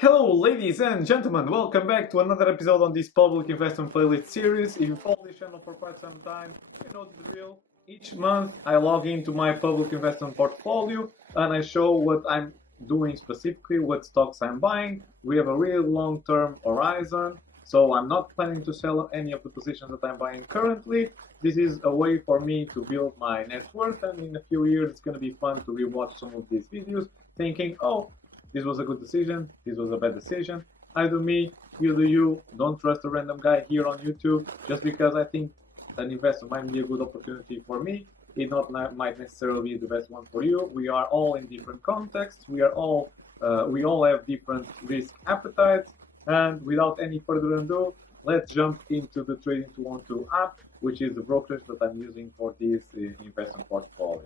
Hello ladies and gentlemen, welcome back to another episode on this public investment playlist series. If you follow this channel for quite some time, you know the drill. Each month I log into my public investment portfolio and I show what I'm doing specifically, what stocks I'm buying. We have a real long-term horizon, so I'm not planning to sell any of the positions that I'm buying currently. This is a way for me to build my net worth, and in a few years it's going to be fun to rewatch some of these videos thinking, oh, this was a good decision, this was a bad decision. I do me, you do you. Don't trust a random guy here on YouTube just because I think an investment might be a good opportunity for me. It might necessarily be the best one for you. We are all in different contexts. We all have different risk appetites. And without any further ado, let's jump into the Trading 212 app, which is the brokerage that I'm using for this investment portfolio.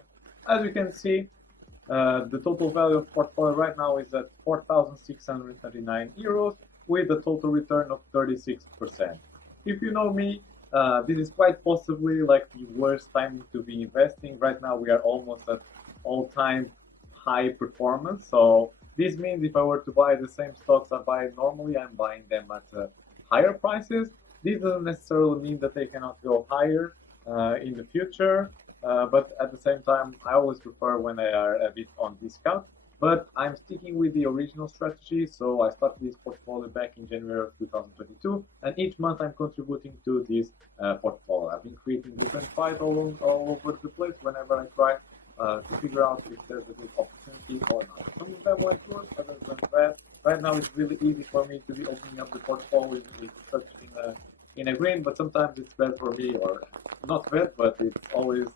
As you can see, the total value of portfolio right now is at 4,639 euros with a total return of 36%. If you know me, this is quite possibly like the worst time to be investing. Right now we are almost at all-time high performance. So this means if I were to buy the same stocks I buy normally, I'm buying them at higher prices. This doesn't necessarily mean that they cannot go higher in the future. But at the same time, I always prefer when they are a bit on discount. But I'm sticking with the original strategy, so I started this portfolio back in January of 2022, and each month I'm contributing to this portfolio. I've been creating different files all over the place whenever I try to figure out if there's a good opportunity or not. Some of them went good, others went bad. Right now it's really easy for me to be opening up the portfolio with such in a green, but sometimes it's bad for me, or not bad, but it's always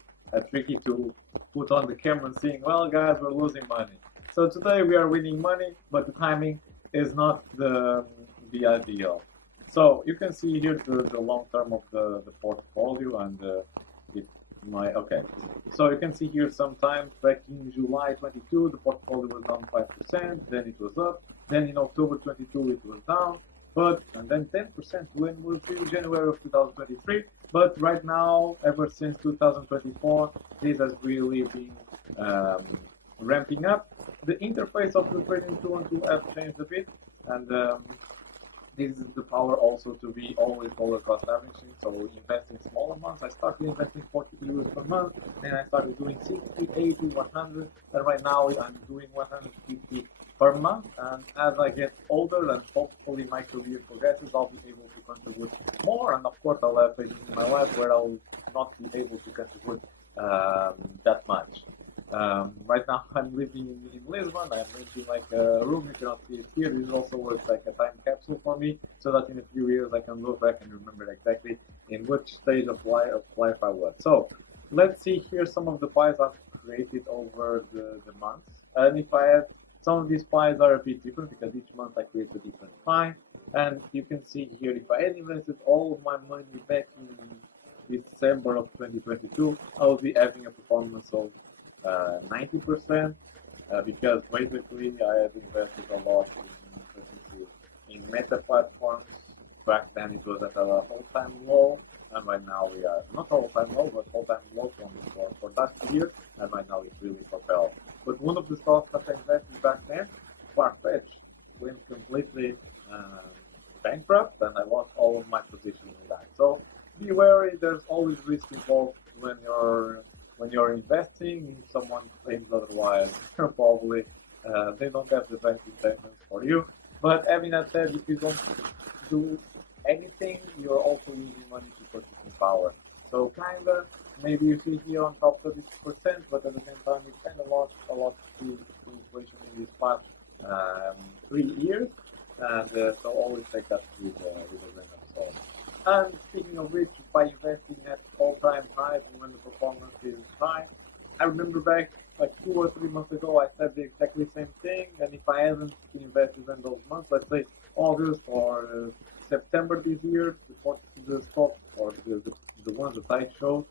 tricky to put on the camera and saying, well guys, we're losing money. So today we are winning money, but the timing is not the ideal. So you can see here the long term of the portfolio, and okay. So you can see here sometimes back in July 22 the portfolio was down 5%, then it was up, then in October 22 it was down, and then 10% when was in January of 2023. But right now, ever since 2024, this has really been ramping up. The interface of the Trading 212 app changed a bit, and this is the power also to be always dollar cost averaging, so investing small amounts. I started investing 40 euros per month, then I started doing 60, 80, 100, and right now I'm doing 150 per month. And as I get older and hopefully my career progresses, I'll be able to contribute more, and of course I'll have phases in my life where I'll not be able to contribute that much. Right now I'm living in Lisbon. I'm renting like a room. You cannot see it here. This also works like a time capsule for me, so that in a few years I can look back and remember exactly in which stage of life I was. So let's see here some of the files I've created over the months. And if I had some of these files are a bit different because each month I create a different file. And you can see here if I had invested all of my money back in December of 2022, I will be having a performance of 90%, because basically I have invested a lot in meta platforms. Back then it was at an all-time low, and right now we are not all-time low, but all-time low for that year, and right now it's really propelled. But one of the stocks that I invested back then, far-fetched, went completely bankrupt, and I lost all of my position in that. So be wary. There's always risk involved when you're investing. If someone claims otherwise, probably they don't have the best intentions for you. But having that said, if you don't do anything, you're also losing money to purchasing power. So kinda, maybe you see here on top 30%, but at the same time you spend a lot to inflation in these past 3 years, and so always take that with a grain of salt. And speaking of which, by investing at all-time highs and when the performance is high, I remember back like 2 or 3 months ago, I said the exactly same thing. And if I hadn't invested in those months, let's say August or September this year, the stocks or the ones that I showed,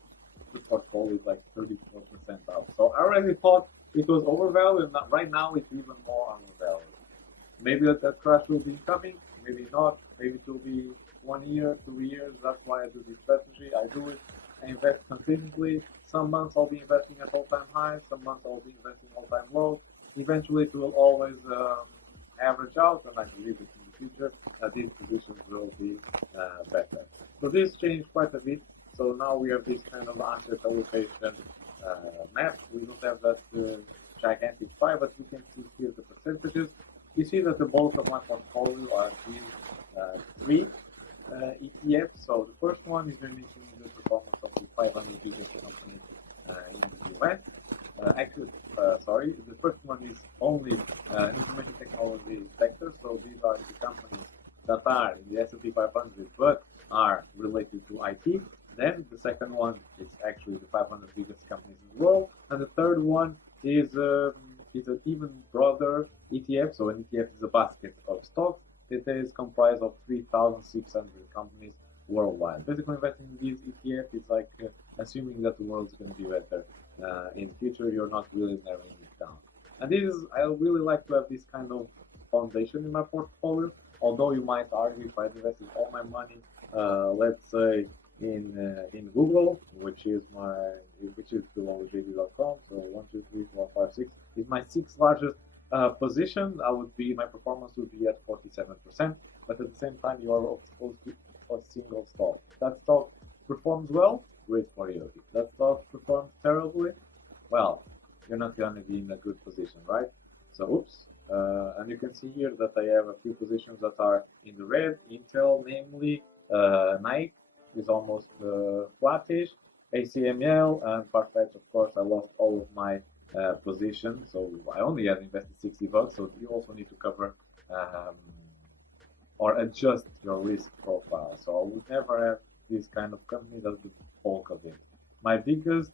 the portfolio is like 34% up. So I already thought it was overvalued, and right now it's even more undervalued. Maybe that crash will be coming, maybe not. Maybe it will be 1 year, 2 years. That's why I do this strategy. I do it. I invest consistently. Some months I'll be investing at all-time highs. Some months I'll be investing all-time lows. Eventually, it will always average out, and I believe that in the future these positions will be better. So this changed quite a bit. So now we have this kind of asset allocation map. We don't have that gigantic pie, but we can see here the percentages. You see that the bulk of my portfolio are these three ETFs. So the first one is mimicking the performance of the 500 biggest companies in the US. Sorry, the first one is only information technology sector. So these are the companies that are in the S&P 500 but are related to IT. Then the second one is actually the 500 biggest companies in the world, and the third one is an even broader ETF. So an ETF is a basket of stocks that is comprised of 3,600 companies worldwide. Basically, investing in these ETF is like assuming that the world is going to be better in the future. You're not really narrowing it down. And I really like to have this kind of foundation in my portfolio. Although you might argue, if I invested all my money, let's say in Google, which is below JD.com. So 1, 2, 3, 4, 5, 6 is my sixth largest position. My performance would be at 47%. But at the same time, you are exposed to a single stock. If that stock performs well, great for you. If that stock performs terribly, well, you're not going to be in a good position, right? So, oops. And you can see here that I have a few positions that are in the red. Intel, namely, Nike is almost flattish. ACML and Farfetch, of course, I lost all of my positions, so I only have invested $60. So you also need to cover or adjust your risk profile. So I would never have this kind of company as the bulk of it. My biggest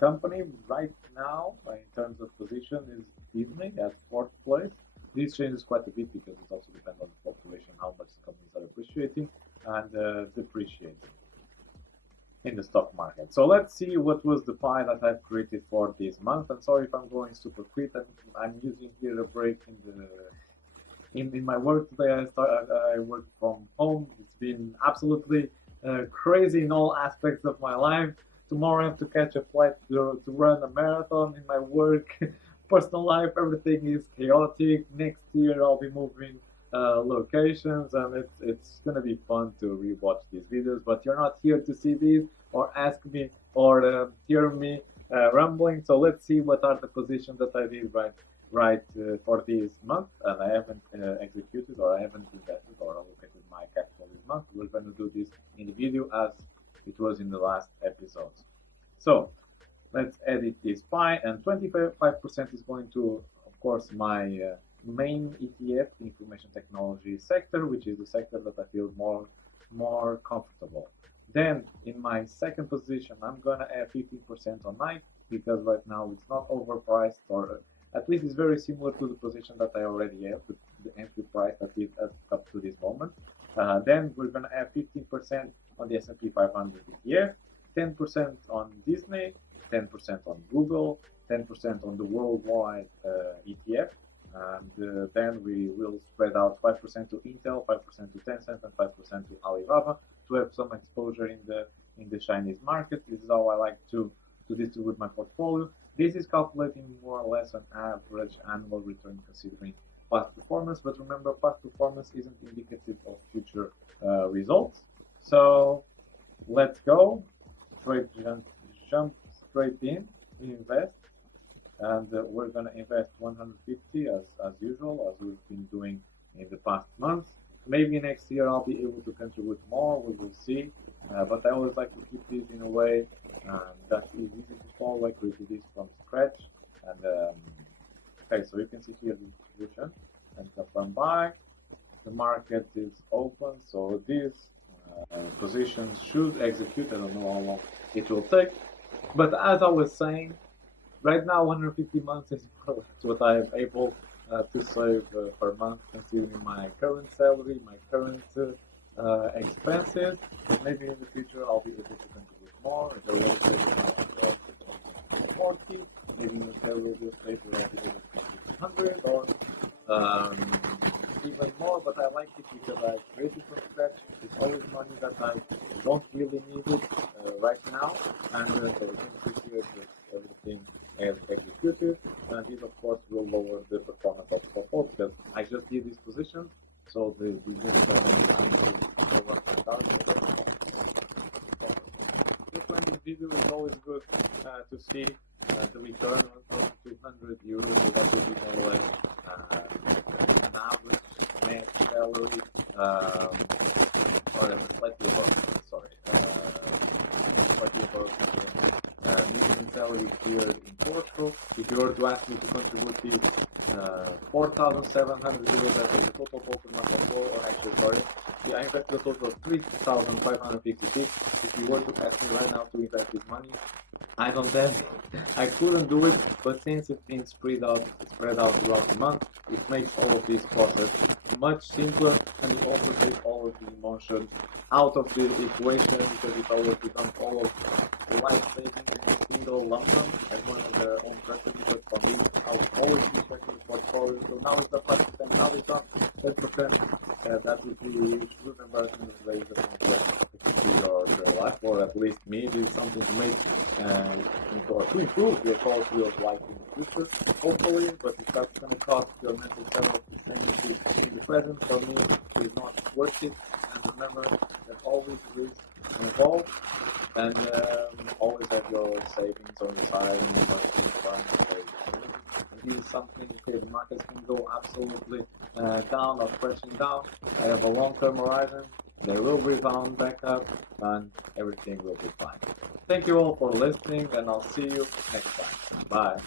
company right now, in terms of position, is Disney at 4th place. This changes quite a bit because it also depends on the fluctuation, how much the companies are appreciating and depreciating in the stock market. So let's see what was the pie that I've created for this month. And sorry if I'm going super quick. I'm using here a break in my work today. I work from home. It's been absolutely crazy in all aspects of my life. Tomorrow I have to catch a flight to run a marathon. In my work, personal life, everything is chaotic. Next year I'll be moving locations, and it's gonna be fun to rewatch these videos. But you're not here to see these or ask me or hear me rambling. So let's see what are the positions that I did right for this month, and I haven't executed or I haven't invested or allocated my capital this month. We're going to do this in the video as it was in the last episodes. So let's edit this pie, and 25% is going to, of course, my main ETF, the information technology sector, which is the sector that I feel more comfortable. Then in my second position, I'm gonna add 15% on Nike because right now it's not overpriced, or at least it's very similar to the position that I already have, the entry price that is up to this moment. Then we're gonna add 15% on the S&P 500 ETF, 10% on Disney, 10% on Google, 10% on the worldwide ETF, and then we will spread out 5% to Intel, 5% to Tencent, and 5% to Alibaba to have some exposure in the Chinese market. This is how I like to distribute my portfolio. This is calculating more or less an average annual return considering past performance, but remember, past performance isn't indicative of future results. So let's go, jump straight in, invest, and we're going to invest 150 as usual, as we've been doing in the past months. Maybe next year I'll be able to contribute more, we will see, but I always like to keep this in a way that is easy to follow. I created this from scratch, and okay, so you can see here the distribution and confirm buy. The market is open, so these positions should execute. I don't know how long it will take, but as I was saying, right now 150 months is what I am able to save per month, considering my current salary, my current expenses. But maybe in the future I'll be able to contribute more. If there will be 40, maybe in the salary will stay for I'll be able to contribute 100 or even more. But I like it because I created from scratch. It's always money that I don't really need it right now, and so you can see here that everything as executed. And this, of course, will lower the performance of the portfolio because I just did this position, so the unit just when this video is always good to see the return on 200 euros, so that will be more or less an average net salary, or slightly above, sorry, slightly above median salary here in Portugal. If you were to ask me to contribute to 4,700 euros as a total Pokemon portfolio, or actually, sorry, yeah, I invested a total of 3,556. If you were to ask me right now to invest this money, I don't have, I couldn't do it, but since it's been spread out throughout the month, it makes all of this process much simpler, and it also takes all of the emotions out of the equation, because if I were to dump all of the life savings in a single lump sum as one of the own customers, because for me, I would always be checking the portfolio, so now it's up 5%, now it's up 10%, that would be good embarrassment of ways of your life, or at least me, it is something to make or to improve your quality of life in the future, hopefully, but if that's going to cost your mental sanity in the present, for me, it's not worth it. And remember, there's always risk involved, and always have your savings on the side and your money in the this is something, okay, the markets can go absolutely down or crashing down. I have a long-term horizon. They will rebound back up, and everything will be fine. Thank you all for listening, and I'll see you next time. Bye.